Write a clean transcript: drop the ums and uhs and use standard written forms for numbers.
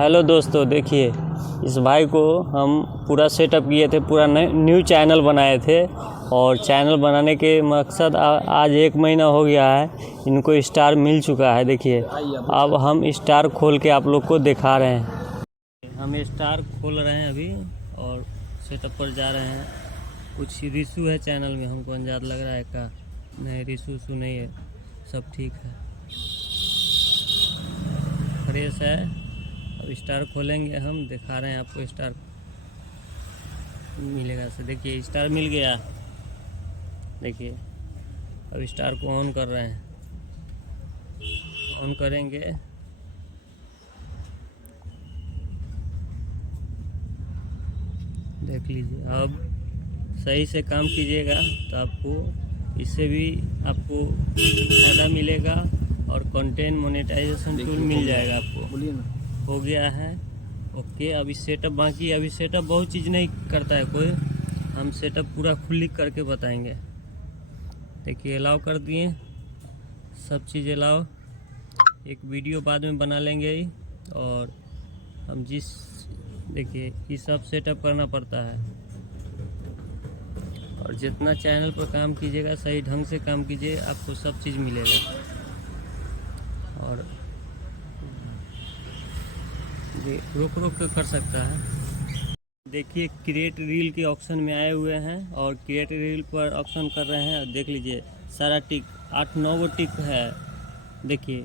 Hello दोस्तों, देखिए इस भाई को हम पूरा सेटअप किए थे, पूरा न्यू चैनल बनाए थे। और चैनल बनाने के मकसद आज 1 महीना हो गया है, इनको स्टार मिल चुका है। देखिए अब हम स्टार खोल के आप लोग को दिखा रहे हैं। हम स्टार खोल रहे हैं अभी और सेटअप पर जा रहे हैं। कुछ रिशू है चैनल में, हमको अंदाज़ लग रहा है का नहीं, रिशू नहीं है, सब ठीक है, फ्रेश है। अब स्टार खोलेंगे, हम दिखा रहे हैं आपको स्टार मिलेगा से। देखिए स्टार मिल गया। देखिए अब स्टार को ऑन कर रहे हैं, ऑन करेंगे। देख लीजिए, अब सही से काम कीजिएगा तो आपको इससे भी आपको फ़ायदा मिलेगा और कंटेंट मोनेटाइजेशन टूल मिल जाएगा आपको। बोलिए ना, हो गया है ओके। अभी सेटअप बाकी है, अभी सेटअप बहुत चीज़ नहीं करता है कोई, हम सेटअप पूरा खुली करके बताएंगे। देखिए अलाउ कर दिए, सब चीज़ अलाउ। एक वीडियो बाद में बना लेंगे ही। और हम देखिए ये सब सेटअप करना पड़ता है। और जितना चैनल पर काम कीजिएगा, सही ढंग से काम कीजिए, आपको सब चीज़ मिलेगा। और रोक के कर सकता है। देखिए क्रिएट रील के ऑप्शन में आए हुए हैं और क्रिएट रील पर ऑप्शन कर रहे हैं। देख लीजिए सारा टिक 8-9 गो टिक है। देखिए